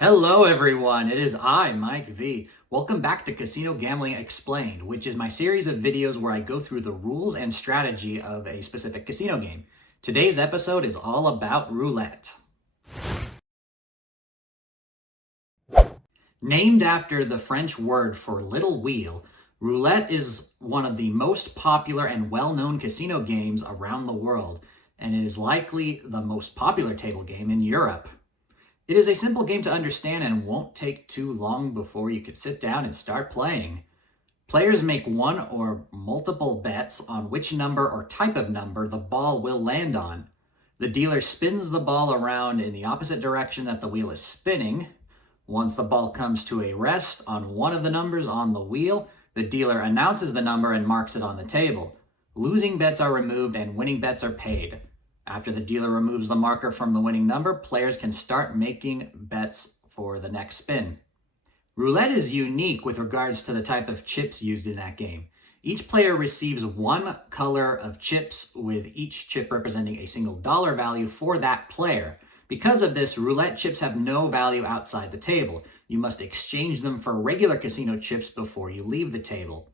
Hello everyone, it is I, Mike V. Welcome back to Casino Gambling Explained, which is my series of videos where I go through the rules and strategy of a specific casino game. Today's episode is all about roulette. Named after the French word for little wheel, roulette is one of the most popular and well-known casino games around the world, and it is likely the most popular table game in Europe. It is a simple game to understand and won't take too long before you can sit down and start playing. Players make one or multiple bets on which number or type of number the ball will land on. The dealer spins the ball around in the opposite direction that the wheel is spinning. Once the ball comes to a rest on one of the numbers on the wheel, the dealer announces the number and marks it on the table. Losing bets are removed and winning bets are paid. After the dealer removes the marker from the winning number, players can start making bets for the next spin. Roulette is unique with regards to the type of chips used in that game. Each player receives one color of chips, with each chip representing a single dollar value for that player. Because of this, roulette chips have no value outside the table. You must exchange them for regular casino chips before you leave the table.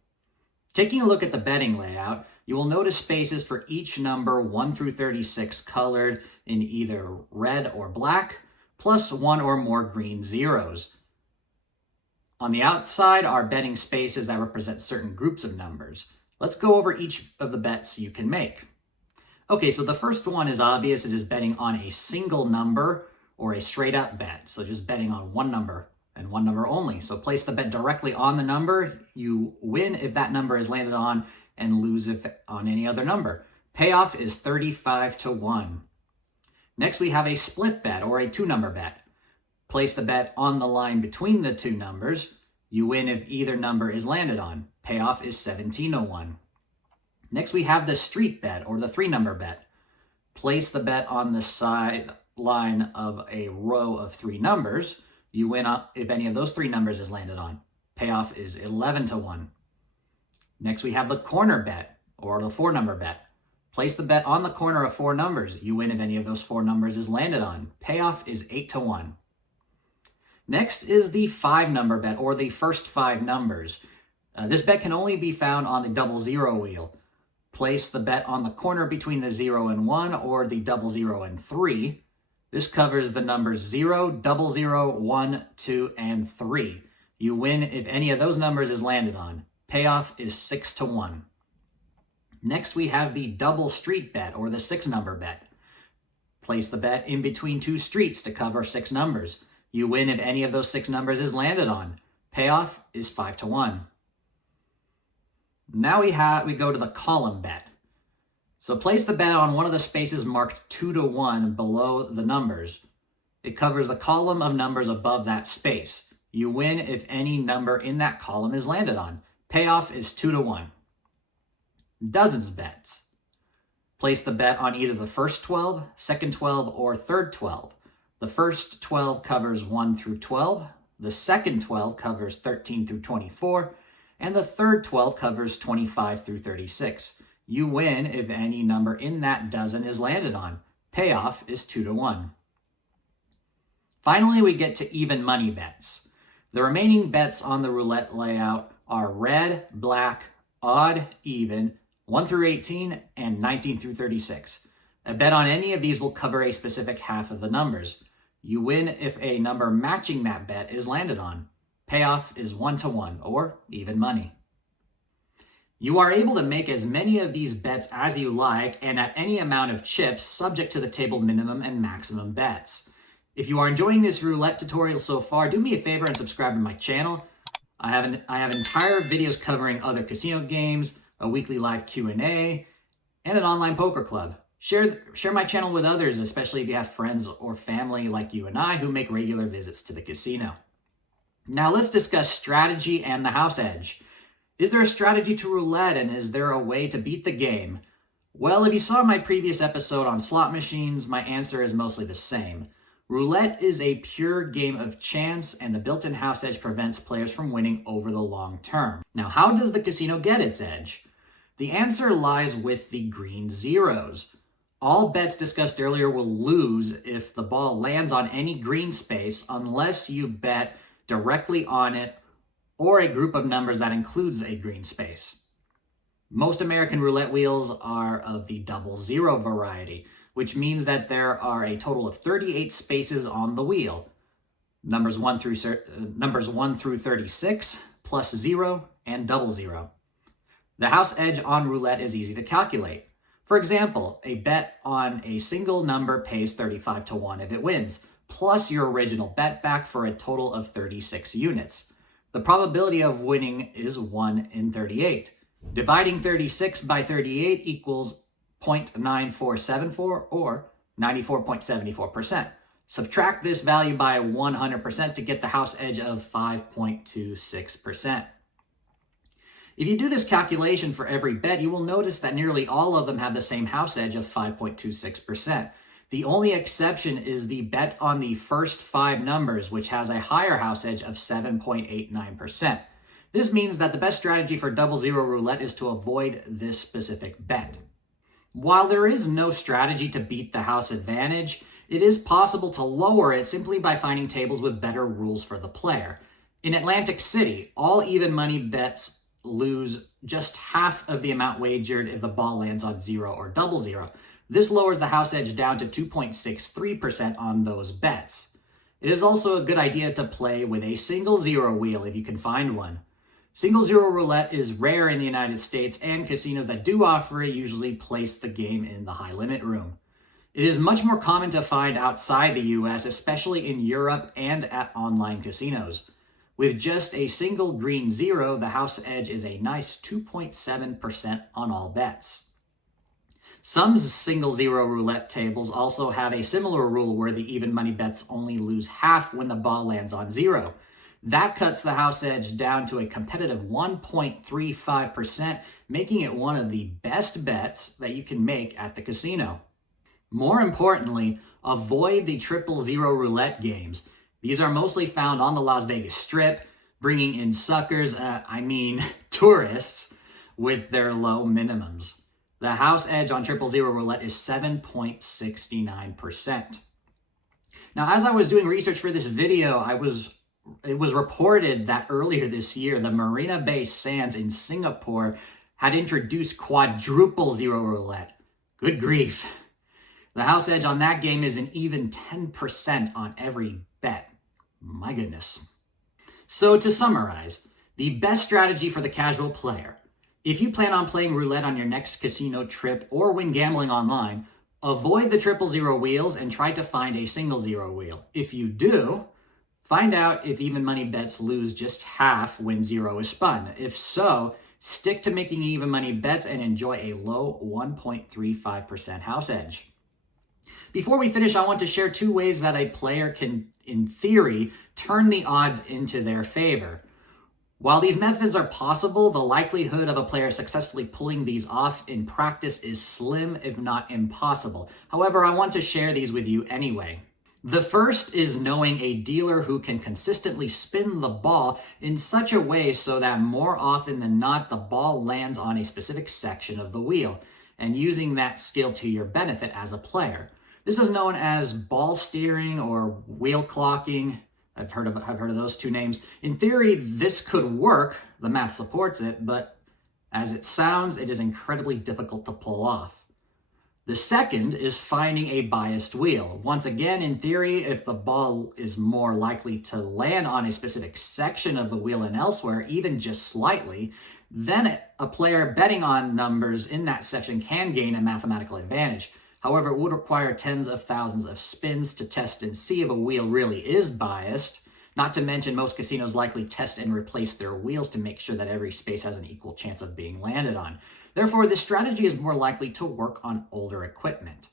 Taking a look at the betting layout, you will notice spaces for each number 1 through 36 colored in either red or black, plus one or more green zeros. On the outside are betting spaces that represent certain groups of numbers. Let's go over each of the bets you can make. Okay, so the first one is obvious. It is betting on a single number or a straight up bet. So just betting on one number and one number only. So place the bet directly on the number. You win if that number is landed on and lose if on any other number. Payoff is 35-1. Next, we have a split bet or a two-number bet. Place the bet on the line between the two numbers. You win if either number is landed on. Payoff is 17-1. Next, we have the street bet or the three-number bet. Place the bet on the side line of a row of three numbers. You win if any of those three numbers is landed on. Payoff is 11-1. Next, we have the corner bet or the four-number bet. Place the bet on the corner of four numbers. You win if any of those four numbers is landed on. Payoff is 8-1. Next is the five-number bet or the first five numbers. This bet can only be found on the double zero wheel. Place the bet on the corner between the 0 and 1 or the double 0 and 3. This covers the numbers 0, 00, 1, 2, and 3. You win if any of those numbers is landed on. Payoff is 6-1. Next, we have the double street bet or the six-number bet. Place the bet in between two streets to cover six numbers. You win if any of those six numbers is landed on. Payoff is 5-1. Now we go to the column bet. So place the bet on one of the spaces marked 2-1 below the numbers. It covers the column of numbers above that space. You win if any number in that column is landed on. Payoff is 2-1. Dozens bets. Place the bet on either the first 12, second 12, or third 12. The first 12 covers 1 through 12. The second 12 covers 13 through 24. And the third 12 covers 25 through 36. You win if any number in that dozen is landed on. Payoff is 2-1. Finally, we get to even money bets. The remaining bets on the roulette layout are red, black, odd, even, 1 through 18, and 19 through 36. A bet on any of these will cover a specific half of the numbers. You win if a number matching that bet is landed on. Payoff is 1-1, or even money. You are able to make as many of these bets as you like and at any amount of chips, subject to the table minimum and maximum bets. If you are enjoying this roulette tutorial so far, do me a favor and subscribe to my channel. I have entire videos covering other casino games, a weekly live Q&A, and an online poker club. Share my channel with others, especially if you have friends or family like you and I who make regular visits to the casino. Now let's discuss strategy and the house edge. Is there a strategy to roulette, and is there a way to beat the game? Well, if you saw my previous episode on slot machines, my answer is mostly the same. Roulette is a pure game of chance, and the built-in house edge prevents players from winning over the long term. Now, how does the casino get its edge? The answer lies with the green zeros. All bets discussed earlier will lose if the ball lands on any green space unless you bet directly on it or a group of numbers that includes a green space. Most American roulette wheels are of the 00 variety, which means that there are a total of 38 spaces on the wheel. Numbers 1 through 36, plus 0, and 00. The house edge on roulette is easy to calculate. For example, a bet on a single number pays 35 to 1 if it wins, plus your original bet back for a total of 36 units. The probability of winning is 1 in 38. Dividing 36 by 38 equals 0.9474 or 94.74%. Subtract this value by 100% to get the house edge of 5.26%. If you do this calculation for every bet, you will notice that nearly all of them have the same house edge of 5.26%. The only exception is the bet on the first 5 numbers, which has a higher house edge of 7.89%. This means that the best strategy for 00 roulette is to avoid this specific bet. While there is no strategy to beat the house advantage, it is possible to lower it simply by finding tables with better rules for the player. In Atlantic City, all even money bets lose just half of the amount wagered if the ball lands on 0 or 00. This lowers the house edge down to 2.63% on those bets. It is also a good idea to play with a single 0 wheel if you can find one. Single 0 roulette is rare in the United States, and casinos that do offer it usually place the game in the high limit room. It is much more common to find outside the US, especially in Europe and at online casinos. With just a single green 0, the house edge is a nice 2.7% on all bets. Some single 0 roulette tables also have a similar rule where the even money bets only lose half when the ball lands on 0. That cuts the house edge down to a competitive 1.35%, making it one of the best bets that you can make at the casino. More importantly, avoid the 000 roulette games. These are mostly found on the Las Vegas Strip, bringing in suckers, tourists, with their low minimums. The house edge on 000 roulette is 7.69%. Now, as I was doing research for this video, it was reported that earlier this year, the Marina Bay Sands in Singapore had introduced quadruple 0 roulette. Good grief. The house edge on that game is an even 10% on every bet. My goodness. So to summarize, the best strategy for the casual player. If you plan on playing roulette on your next casino trip or when gambling online, avoid the 000 wheels and try to find a single 0 wheel. If you do, find out if even money bets lose just half when 0 is spun. If so, stick to making even money bets and enjoy a low 1.35% house edge. Before we finish, I want to share 2 ways that a player can, in theory, turn the odds into their favor. While these methods are possible, the likelihood of a player successfully pulling these off in practice is slim, if not impossible. However, I want to share these with you anyway. The first is knowing a dealer who can consistently spin the ball in such a way so that more often than not, the ball lands on a specific section of the wheel, and using that skill to your benefit as a player. This is known as ball steering or wheel clocking. I've heard of those 2 names. In theory, this could work. The math supports it, but as it sounds, it is incredibly difficult to pull off. The second is finding a biased wheel. Once again, in theory, if the ball is more likely to land on a specific section of the wheel and elsewhere, even just slightly, then a player betting on numbers in that section can gain a mathematical advantage. However, it would require tens of thousands of spins to test and see if a wheel really is biased. Not to mention, most casinos likely test and replace their wheels to make sure that every space has an equal chance of being landed on. Therefore, this strategy is more likely to work on older equipment.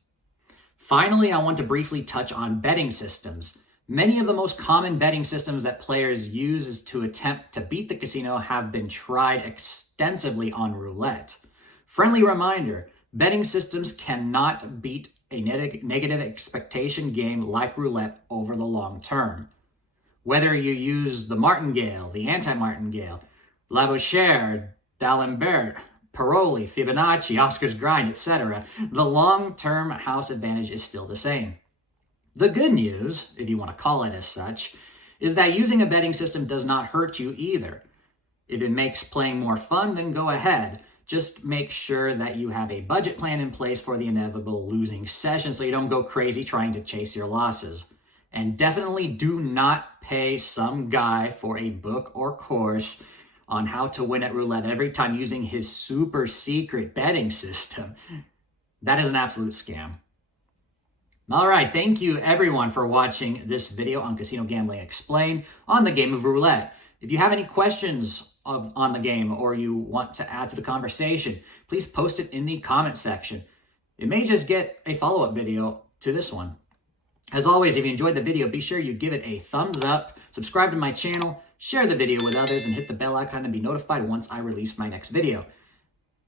Finally, I want to briefly touch on betting systems. Many of the most common betting systems that players use to attempt to beat the casino have been tried extensively on roulette. Friendly reminder, betting systems cannot beat a negative expectation game like roulette over the long term. Whether you use the martingale, the anti-martingale, Labouchere, D'Alembert, Paroli, Fibonacci, Oscar's Grind, etc., the long-term house advantage is still the same. The good news, if you want to call it as such, is that using a betting system does not hurt you either. If it makes playing more fun, then go ahead. Just make sure that you have a budget plan in place for the inevitable losing session so you don't go crazy trying to chase your losses. And definitely do not pay some guy for a book or course on how to win at roulette every time using his super secret betting system. That is an absolute scam. All right, thank you everyone for watching this video on Casino Gambling Explained on the game of roulette. If you have any questions on the game or you want to add to the conversation, please post it in the comment section. It may just get a follow-up video to this one. As always, if you enjoyed the video, be sure you give it a thumbs up, subscribe to my channel, share the video with others, and hit the bell icon to be notified once I release my next video.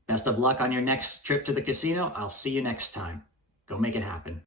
Best of luck on your next trip to the casino. I'll see you next time. Go make it happen.